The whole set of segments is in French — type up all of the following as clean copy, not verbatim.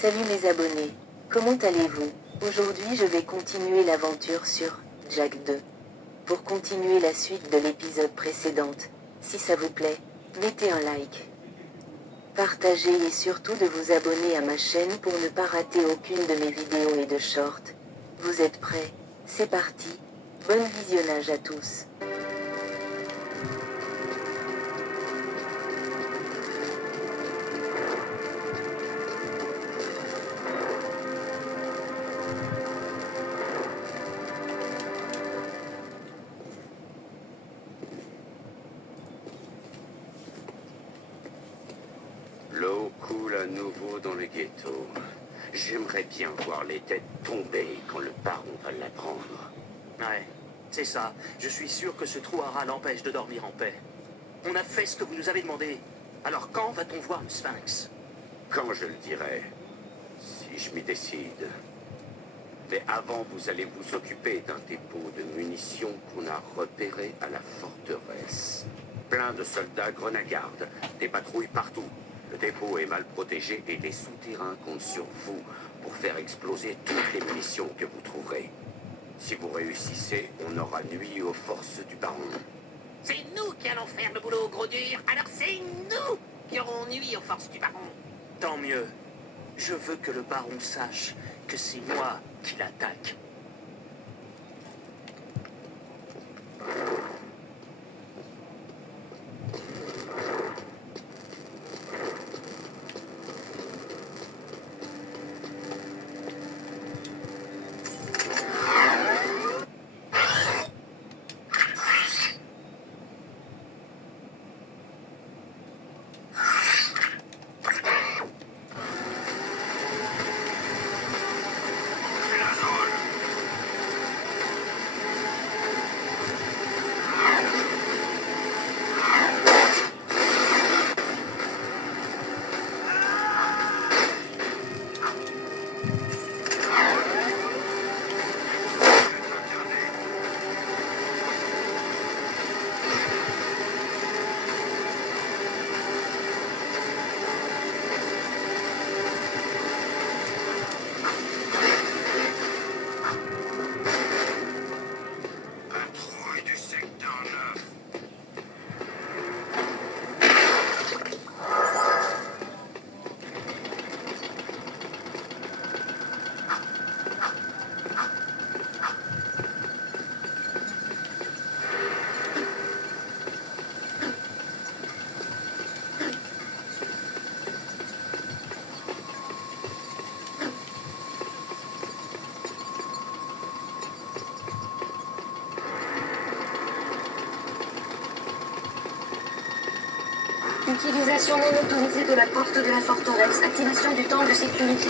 Salut mes abonnés, comment allez-vous? Aujourd'hui je vais continuer l'aventure sur Jack 2. Pour continuer la suite de l'épisode précédente, si ça vous plaît, mettez un like. Partagez et surtout de vous abonner à ma chaîne pour ne pas rater aucune de mes vidéos et de shorts. Vous êtes prêts? C'est parti. Bon visionnage à tous. L'eau coule à nouveau dans le ghetto. J'aimerais bien voir les têtes tomber quand le baron va l'apprendre. Ouais, c'est ça. Je suis sûr que ce trou à rats l'empêche de dormir en paix. On a fait ce que vous nous avez demandé. Alors quand va-t-on voir le Sphinx? Quand je le dirai, si je m'y décide. Mais avant, vous allez vous occuper d'un dépôt de munitions qu'on a repéré à la forteresse. Plein de soldats grenagardent, des patrouilles partout. Le dépôt est mal protégé et les souterrains comptent sur vous pour faire exploser toutes les munitions que vous trouverez. Si vous réussissez, on aura nui aux forces du baron. C'est nous qui allons faire le boulot, gros dur. Alors c'est nous qui aurons nuit aux forces du baron. Tant mieux. Je veux que le baron sache que c'est moi qui l'attaque. Patrouille du secteur 9. Utilisation non autorisée de la porte de la forteresse. Activation du temps de sécurité.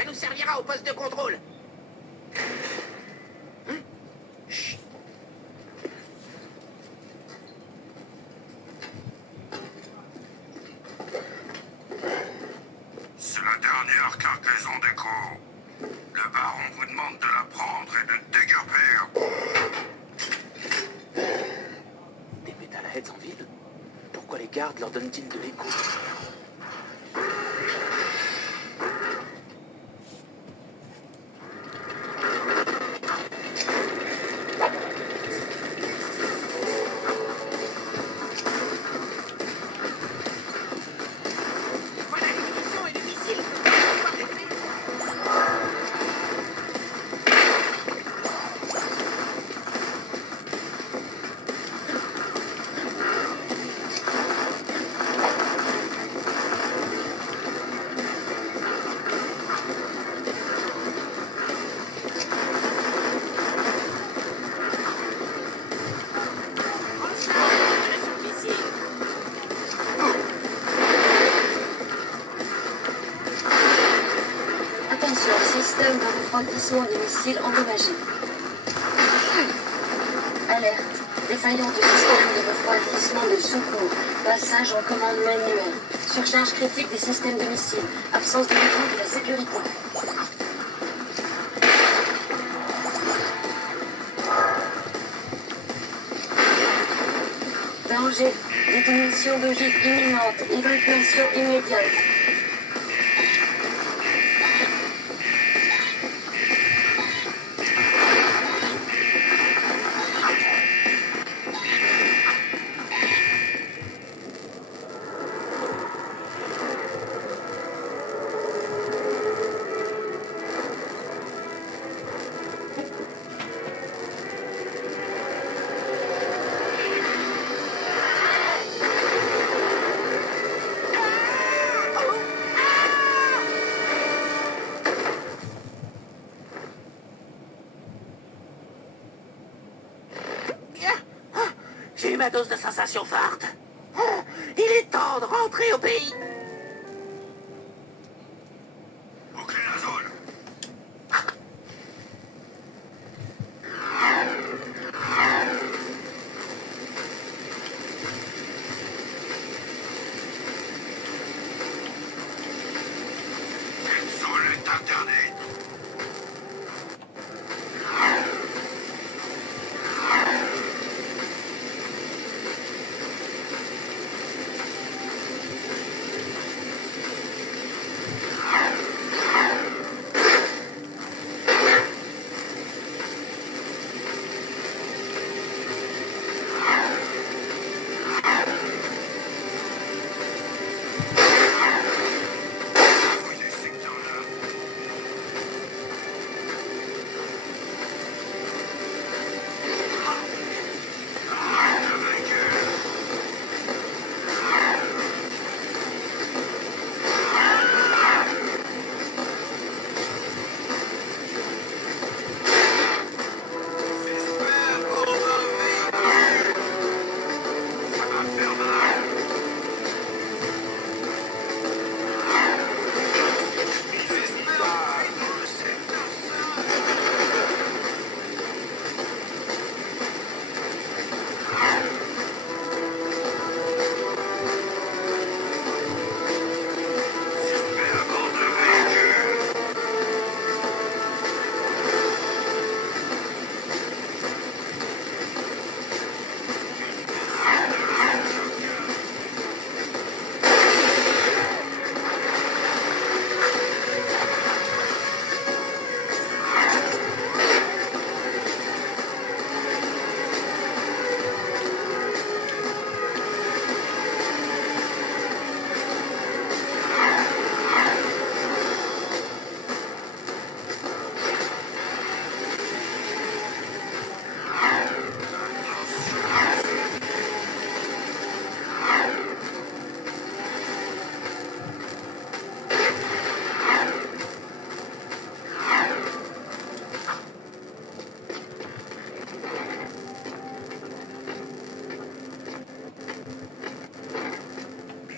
Ça nous servira au poste de contrôle. Chut. C'est la dernière cargaison d'écho. Le baron vous demande de la prendre et de déguerpir. Des metalheads en ville? Pourquoi les gardes leur donnent-ils de l'écho? Voilà les munitions et les missiles. Attention, système de refroidissement des missiles endommagé. Alerte. Défaillance du système de refroidissement de secours. Passage en commande manuelle. Surcharge critique des systèmes de missiles. Absence de contrôle de la sécurité. Danger. Détonation d'ogive imminente. Évacuation immédiate. Bien. J'ai eu ma dose de sensations fortes. Il est temps de rentrer au pays. Bouclez la zone. Cette zone est interdite. Fouillez ces secteurs-là. Le vainqueur. J'espère qu'on va vaincre. Ça va faire mal. J'espère que c'est ça. J'espère qu'on a vaincu.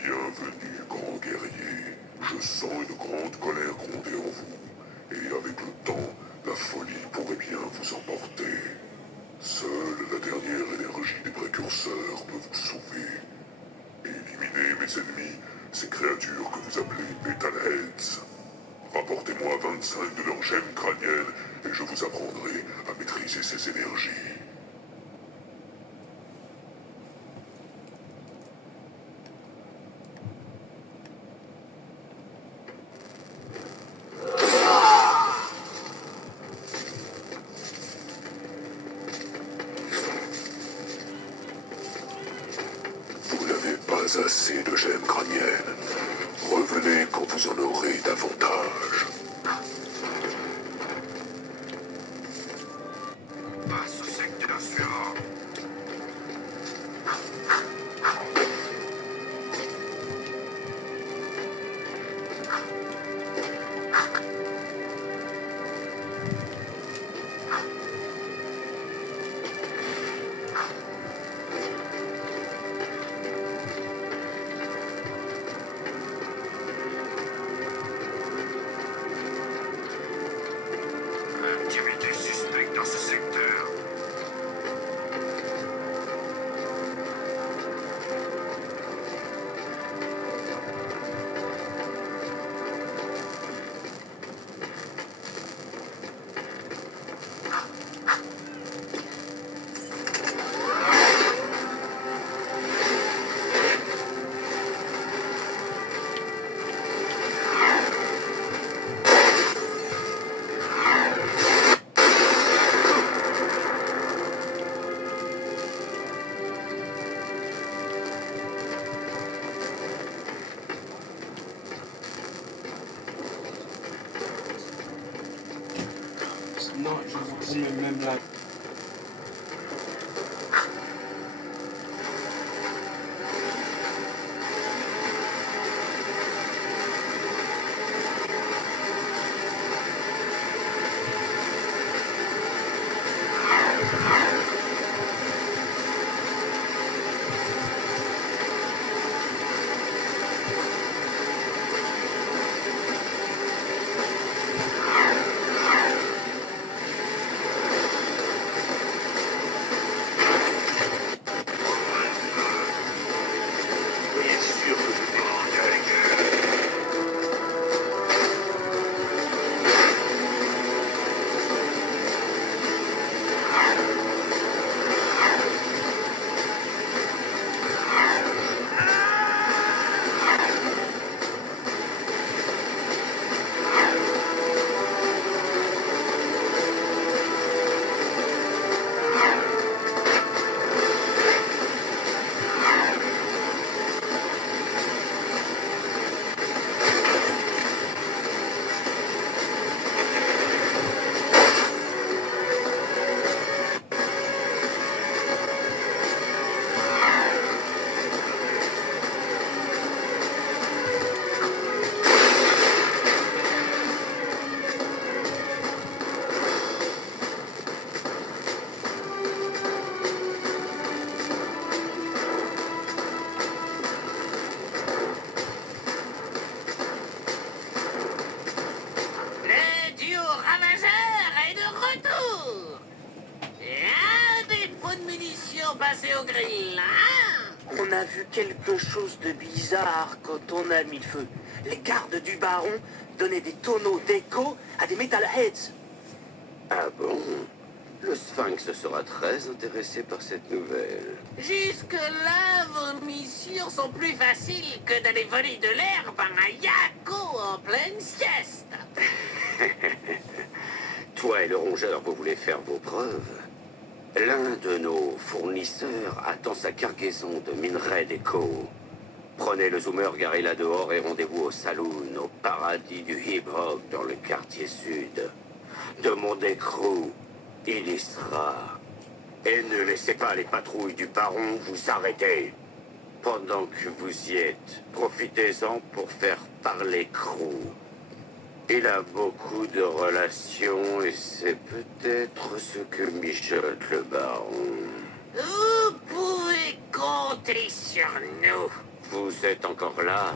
Bienvenue, grand guerrier. Je sens une grande colère gronder en vous. Et avec le temps, la folie pourrait bien vous emporter. Seule la dernière énergie des précurseurs peut vous sauver. Éliminez mes ennemis, ces créatures que vous appelez Metalheads. Rapportez-moi 25 de leurs gemmes crâniennes et je vous apprendrai à maîtriser ces énergies. Vous n'avez pas assez de gemmes crâniennes. Revenez quand vous en aurez davantage. Passe au secteur suivant. Activité suspecte dans ce secteur. Non, je vous promets même là. Soyez sûr que je m'en avec eux. Le duo ravageur est de retour. Et un dépôt de munitions passé au grill, hein? On a vu quelque chose de bizarre quand on a mis le feu. Les gardes du baron donnaient des tonneaux d'écho à des Metalheads. Ah bon? Le Sphinx sera très intéressé par cette nouvelle. Jusque-là, vos missions sont plus faciles que d'aller voler de l'herbe à un yako en pleine sieste. Toi et le rongeur, vous voulez faire vos preuves? L'un de nos fournisseurs attend sa cargaison de minerais d'écho. Prenez le zoomer garé là dehors et rendez-vous au saloon, au paradis du hip-hop dans le quartier sud. Demandez Crew, il y sera. Et ne laissez pas les patrouilles du baron vous arrêter. Pendant que vous y êtes, profitez-en pour faire parler Crew. Il a beaucoup de relations et c'est peut-être ce que mijote le baron. Vous pouvez compter sur nous. Vous êtes encore là?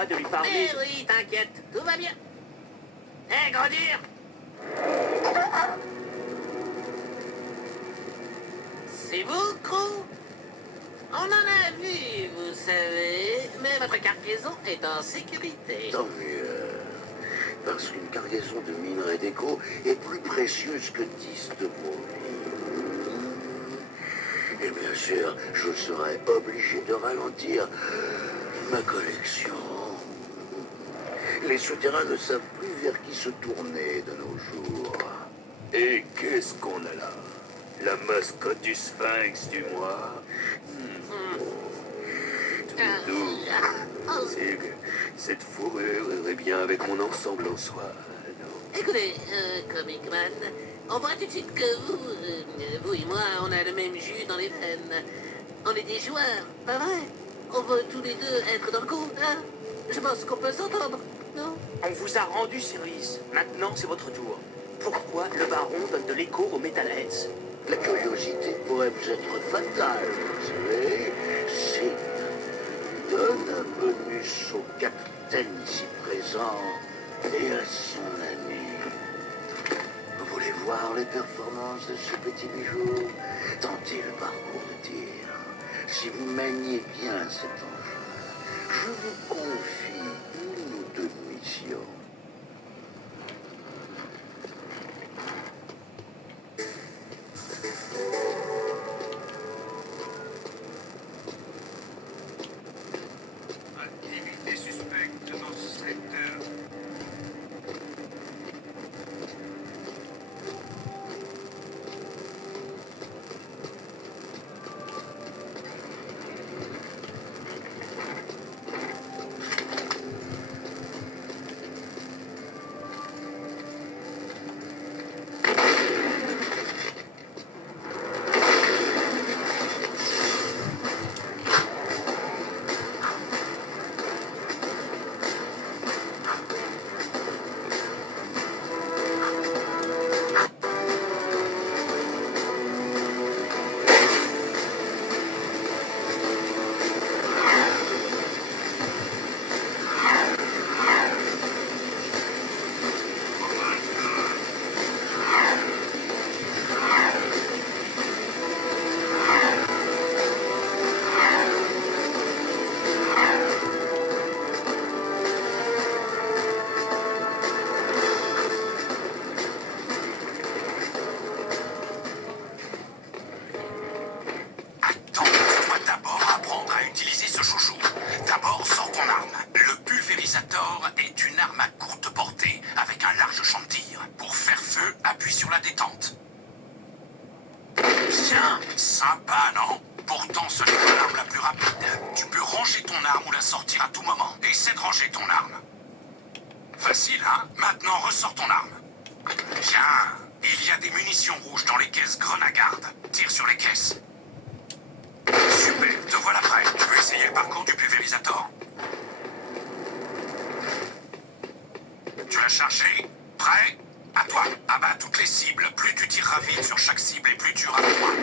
pas de lui parler. Eh oui, t'inquiète, tout va bien. Eh, gros dur! C'est vous, Crew? On en a vu, vous savez, mais votre cargaison est en sécurité. Tant mieux. Parce qu'une cargaison de minerais d'écho est plus précieuse que 10 de vos vies. Et bien sûr, je serai obligé de ralentir ma collection. Les souterrains ne savent plus vers qui se tourner de nos jours. Et qu'est-ce qu'on a là? La mascotte du Sphinx du mois? Doudou, c'est que cette fourrure irait bien avec mon ensemble en soie, non? Écoutez, Comic Man, on voit tout de suite que vous et moi, on a le même jus dans les veines. On est des joueurs, pas vrai? On veut tous les deux être dans le coup, hein? Je pense qu'on peut s'entendre, non? On vous a rendu service. Maintenant, c'est votre tour. Pourquoi le baron donne de l'écho aux Metalheads? La curiosité pourrait vous être fatale, vous savez. C'est donne un bonus au capitaine ici présent et à son ami. Vous voulez voir les performances de ce petit bijou? Tentez le parcours de tir. Si vous maniez bien cet engin, je vous confie une ou deux missions. Activité suspecte dans ce secteur. Attends, tu dois d'abord apprendre à utiliser ce chouchou. D'abord, sors ton arme. Le pulvérisateur est une arme à courte portée, avec un large champ de tir. Pour faire feu, appuie sur la détente. Bien, sympa, non? Pourtant, ce n'est pas l'arme la plus rapide. Tu peux ranger ton arme ou la sortir à tout moment. Essaie de ranger ton arme. Facile, hein? Maintenant, ressors ton arme. Bien. Il y a des munitions rouges dans les caisses Grenagarde. Tire sur les caisses. Super, te voilà prêt. Tu veux essayer le parcours du pulvérisateur? Tu l'as chargé? Prêt? À toi. Abat toutes les cibles. Plus tu tireras vite sur chaque cible et plus tu auras de points.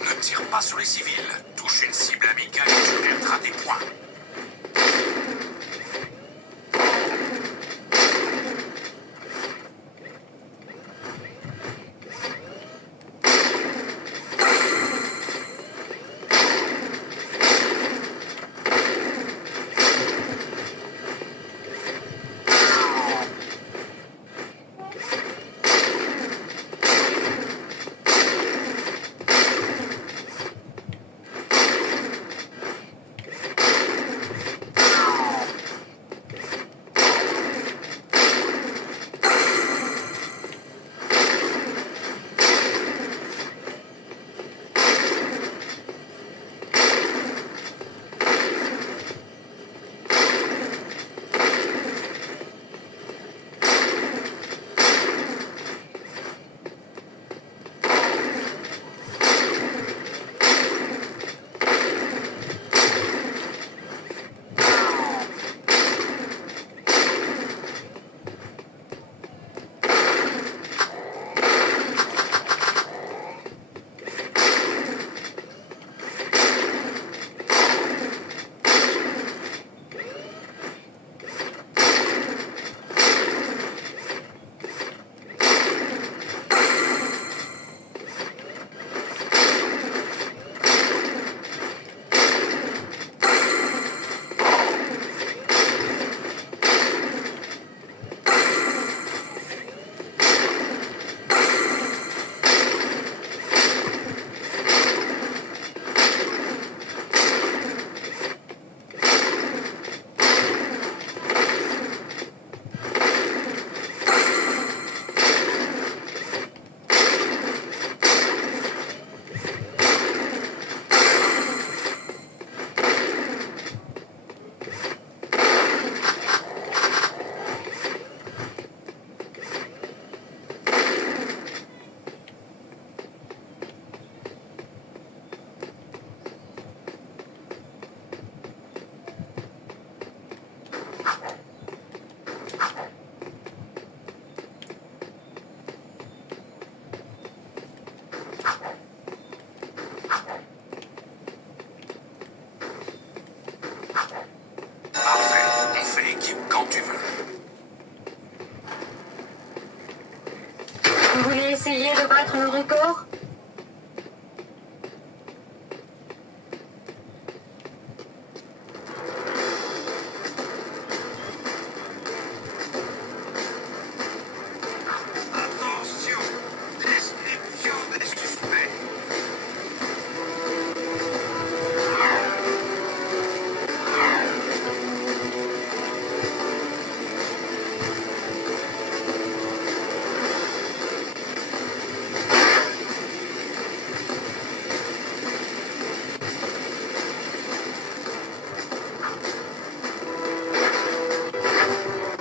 Ne tire pas sur les civils. Touche une cible amicale et tu perdras des points. battre le record? Attention, description des suspects.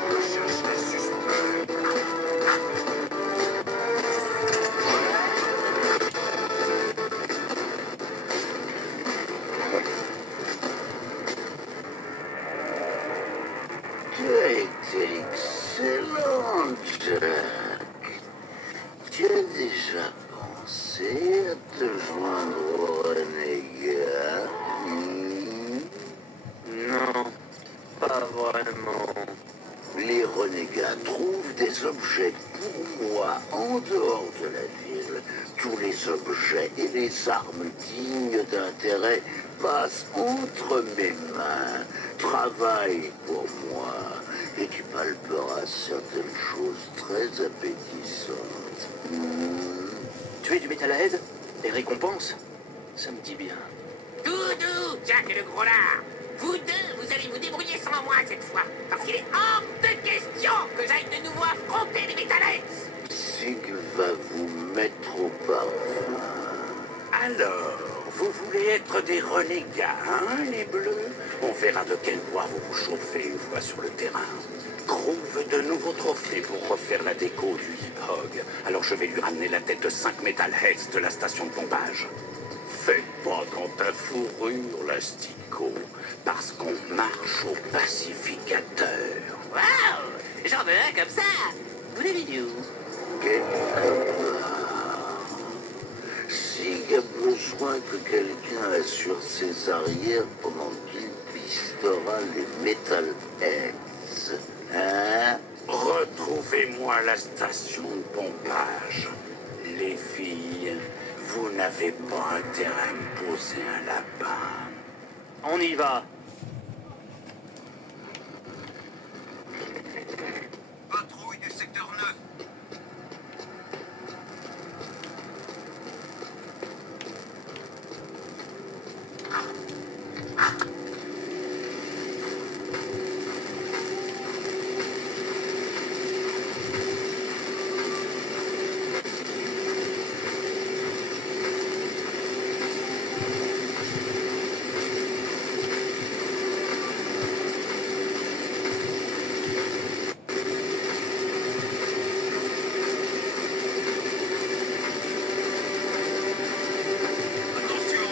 Recherche les suspects. Tu as été excellent, Jack. Tu as déjà pensé à te joindre au renégat? Non, pas vraiment. Les renégats trouvent des objets pour moi en dehors de la ville. Tous les objets et les armes dignes d'intérêt passent entre mes mains. Travaille pour moi et tu palperas certaines choses très appétissantes. Tuer du Metalhead? Les récompenses? Ça me dit bien. Doudou, Jack et le gros lard. Vous deux, vous allez vous débrouiller sans moi cette fois. Parce qu'il est hors de question que j'aille de nouveau affronter les Metalheads. Sig va vous mettre au parfum. Alors, vous voulez être des renégats, hein, les bleus? On verra de quel bois vous vous chauffez une fois sur le terrain. Crew veut de nouveaux trophées pour refaire la déco du Hip-Hog. Alors je vais lui ramener la tête de 5 Metalheads de la station de pompage. Fais pas dans ta fourrure, l'astico, parce qu'on marche au pacificateur. Waouh, j'en veux un comme ça. Vous l'avez vu où? Quelque part. Sig a besoin que quelqu'un assure ses arrières pendant qu'il pistera les Metalheads. Hein? Retrouvez-moi la station de pompage. Les filles, vous n'avez pas intérêt à me poser un lapin. On y va. Patrouille du secteur 9. Attention,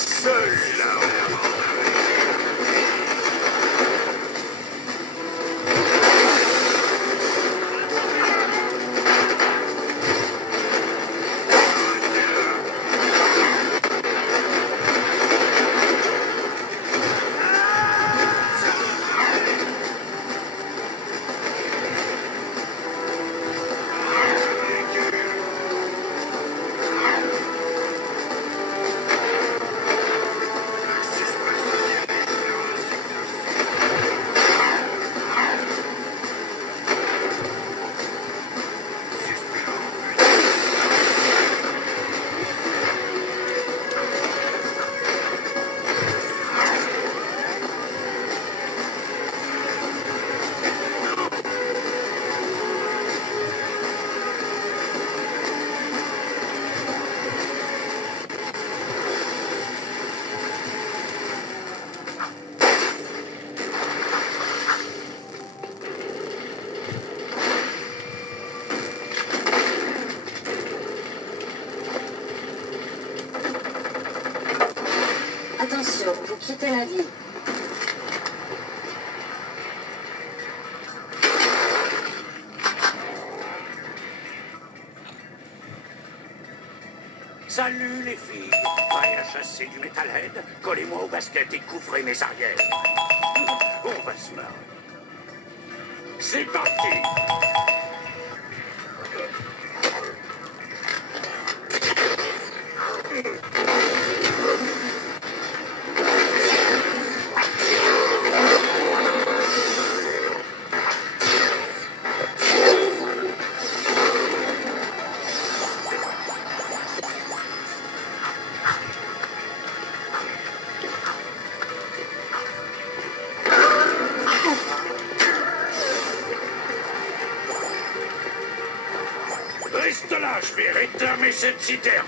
seul là-haut. Attention, vous quittez la ville. Salut les filles. Prêt à chasser du Metalhead? Collez-moi au basket et couvrez mes arrières. On va se marrer. C'est parti. Reste là, je vais rétamer cette citerne.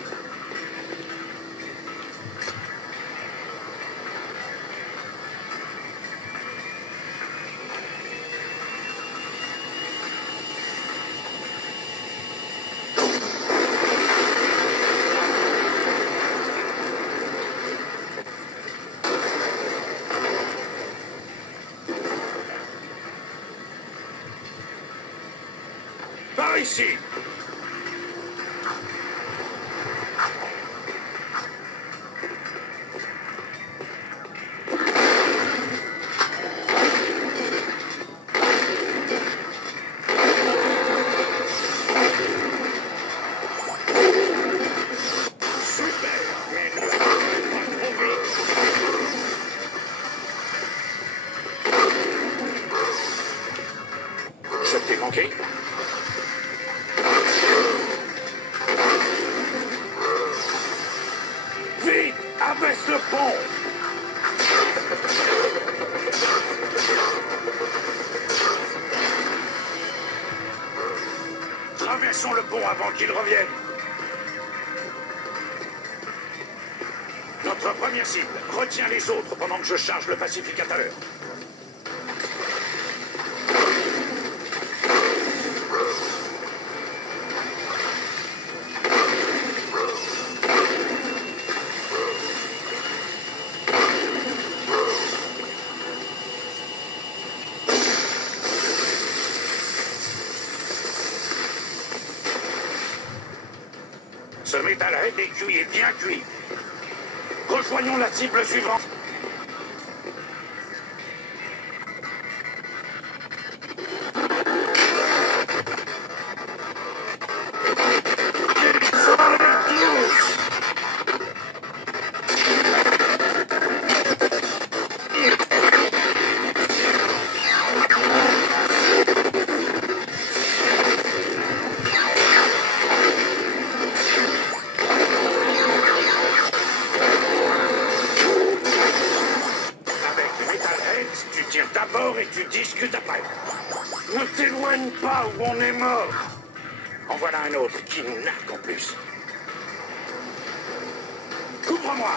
Par ici. Je t'ai manqué. Vite, abaisse le pont. Traversons le pont avant qu'il revienne. Notre première cible. Retiens les autres pendant que je charge le pacificateur. Ce Metalhead est cuit et bien cuit. Rejoignons la cible suivante. Tu tires d'abord et tu discutes après. Ne t'éloigne pas ou on est mort. En voilà un autre qui nous nargue en plus. Couvre-moi.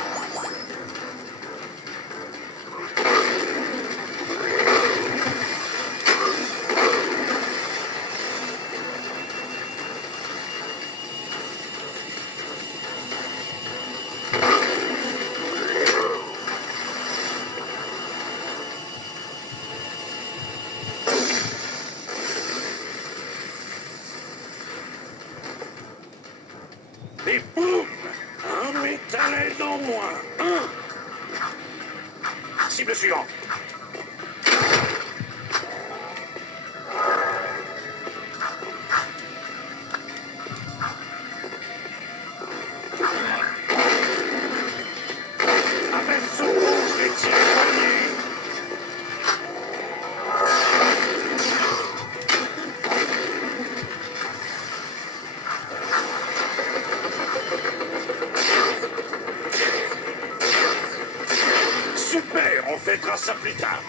en moins. Cible suivante. Appel secours et tir éloigné. Super, on fêtera ça plus tard.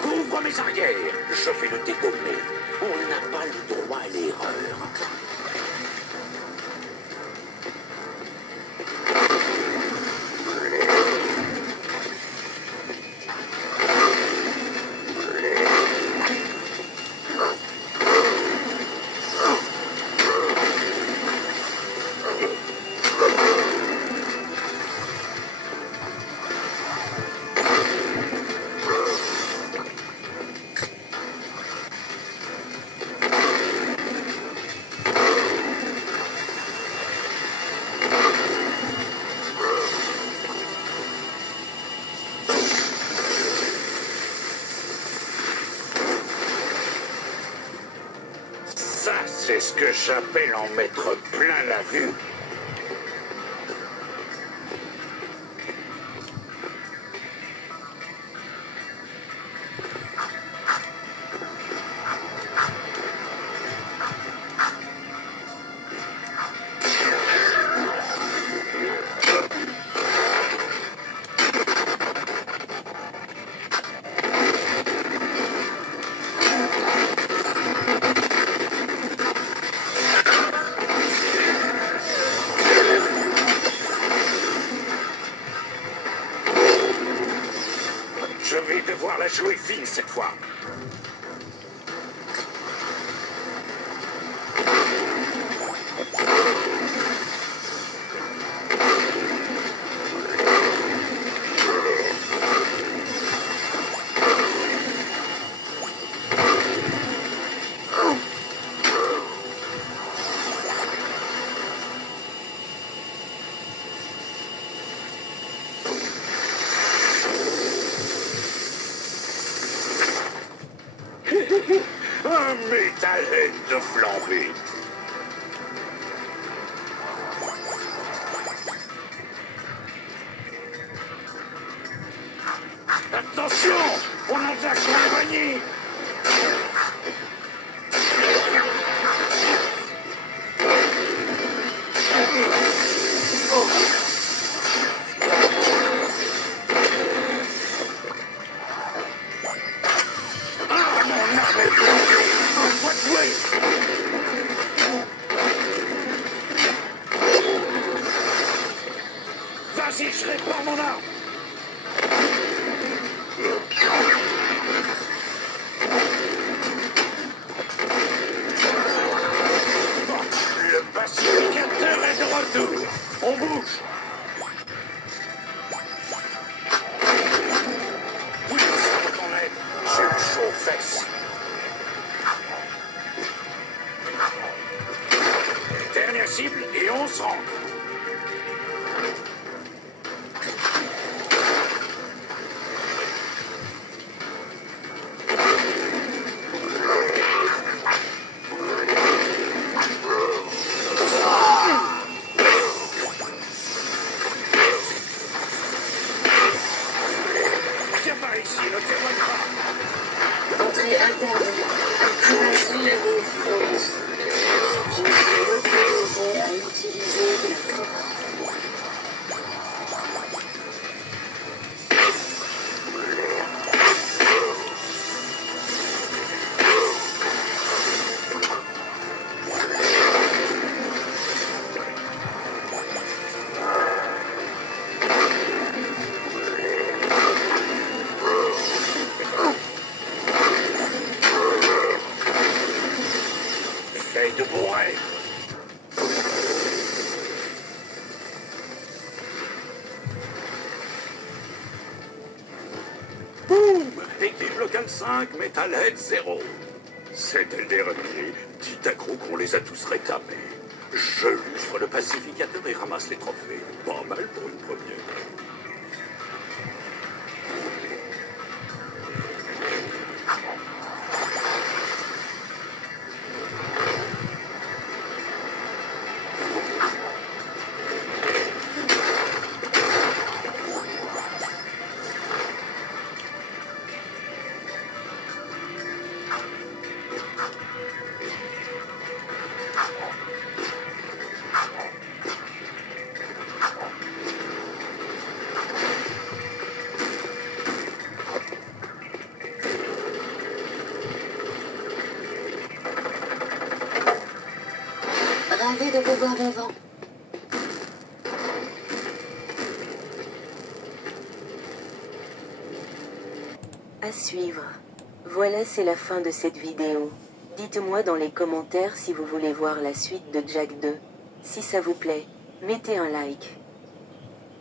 Couvre mes arrières, je vais le dégommer. On n'a pas le droit à l'erreur. Ça, c'est ce que j'appelle en mettre plein la vue. Je vais devoir la jouer fine cette fois. Un métalène de flambée. Attention, on a de la compagnie. Vas-y, je répare mon arme. Le pacificateur est de retour. On bouge. Oui, ça va ton aide. J'ai le chaud aux fesses. Dernière cible et on se rend. Viens par ici, ne t'éloigne pas. Entrée interdite. Activation des défenses. Je me suis autorisé à utiliser des forces. Veille de bons rêves. Boum! Équipe locale 5, métal head 0. C'était le dernier. Dit accro qu'on les a tous réclamés. Je lustre le pacificateur et ramasse les trophées. Pas mal pour une première. Ravi de vous voir vivant. À suivre. Voilà, c'est la fin de cette vidéo. Dites-moi dans les commentaires si vous voulez voir la suite de Jak 2. Si ça vous plaît, mettez un like.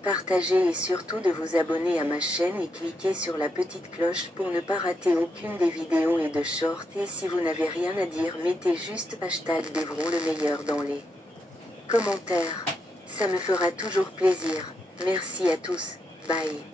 Partagez et surtout de vous abonner à ma chaîne et cliquez sur la petite cloche pour ne pas rater aucune des vidéos et de shorts. Et si vous n'avez rien à dire, mettez juste #Devron le meilleur dans les commentaires. Ça me fera toujours plaisir. Merci à tous. Bye.